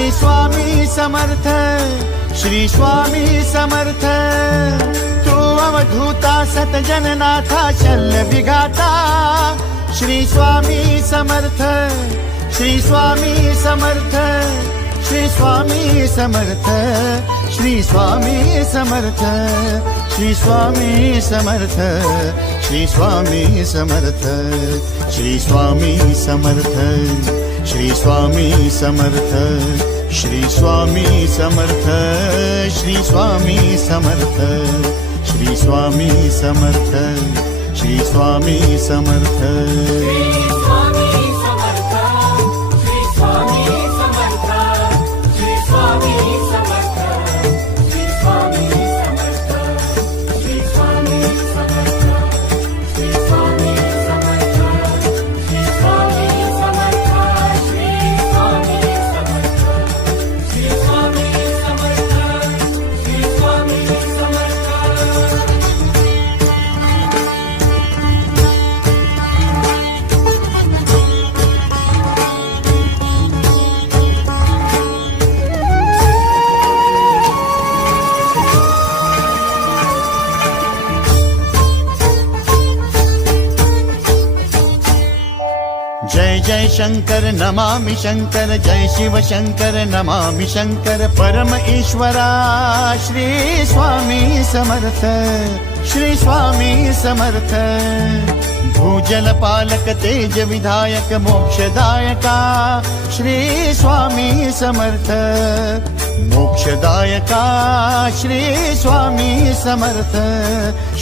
श्री स्वामी समर्थ, श्री स्वामी समर्थ। तू अवधूता सतजननाथा शल्य विघाता, श्री स्वामी समर्थ, श्री स्वामी समर्थ, श्री स्वामी समर्थ, श्री स्वामी समर्थ, श्री स्वामी समर्थ, श्री स्वामी समर्थ, श्री स्वामी समर्थ, श्री स्वामी समर्थ, श्री स्वामी समर्थ, श्री स्वामी समर्थ, श्री स्वामी समर्थ, श्री स्वामी समर्थ। जय जय शंकर नमामि शंकर, जय शिव शंकर नमामि शंकर। परम ईश्वरा श्री स्वामी समर्थ, श्री स्वामी समर्थ। भूजल पालक तेज विधायक मोक्षदायका, श्री स्वामी समर्थ। मोक्षदायका श्री स्वामी समर्थ,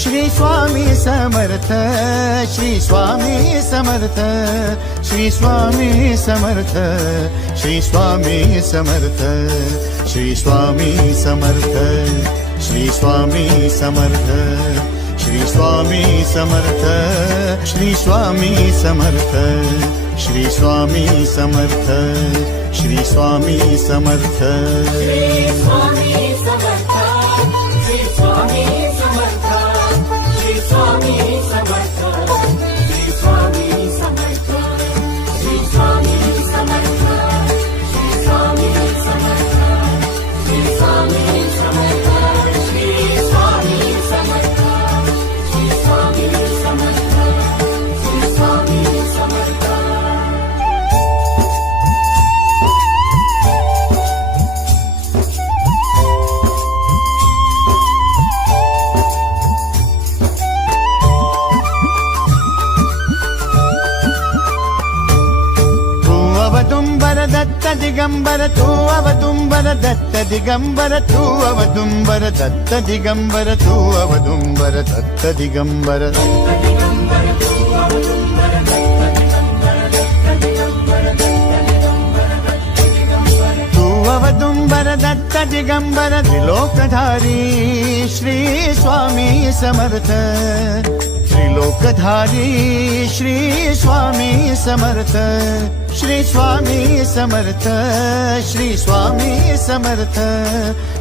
श्री स्वामी समर्थ, श्री स्वामी समर्थ, श्री स्वामी समर्थ, श्री स्वामी समर्थ, श्री स्वामी समर्थ, श्री स्वामी समर्थ, श्री स्वामी समर्थ, श्री स्वामी समर्थ, श्री स्वामी समर्थ, श्री स्वामी समर्थ। श्री स्वामी समर्थ, श्री स्वामी समर्थ, श्री स्वामी समर्थ, श्री स्वामी समर्थ, श्री स्वामी समर्थ, श्री स्वामी समर्थ, श्री स्वामी समर्थ, श्री स्वामी समर्थ, श्री स्वामी समर्थ, श्री स्वामी समर्थ। अवदुंबर दत्त दिगंबर, तू अवदुंबर दत्त दिगंबर, तू अवदुंबर दत्त दिगंबर, तू अवदुंबर दत्त दिगंबर। तू अवदुंबर दत्त दिगंबर, त्रिलोकधारी श्री स्वामी समर्थ। त्रिलोकधारी श्री स्वामी समर्थ, श्री स्वामी समर्थ, श्री स्वामी समर्थ,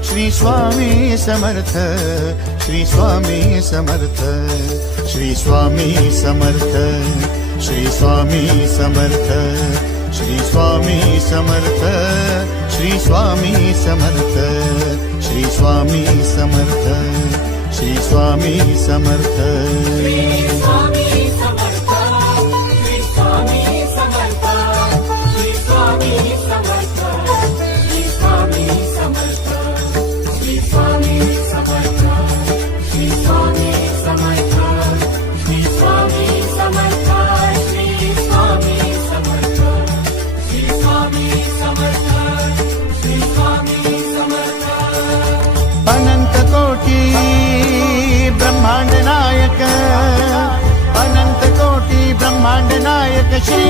श्री स्वामी समर्थ, श्री स्वामी समर्थ, श्री स्वामी समर्थ, श्री स्वामी समर्थ, श्री स्वामी समर्थ, श्री स्वामी समर्थ, श्री स्वामी समर्थ, श्री स्वामी समर्थ। श्री स्वामी समर्थ, श्री स्वामी समर्थ, श्री स्वामी समर्थ, श्री स्वामी समर्थ, श्री स्वामी समर्थ, श्री स्वामी समर्थ, श्री स्वामी समर्थ, श्री स्वामी समर्थ, श्री स्वामी समर्थ, श्री स्वामी समर्थ। अनंत कोटी ब्रह्मांड नायक, अनंत कोटी ब्रह्मांड नायक श्री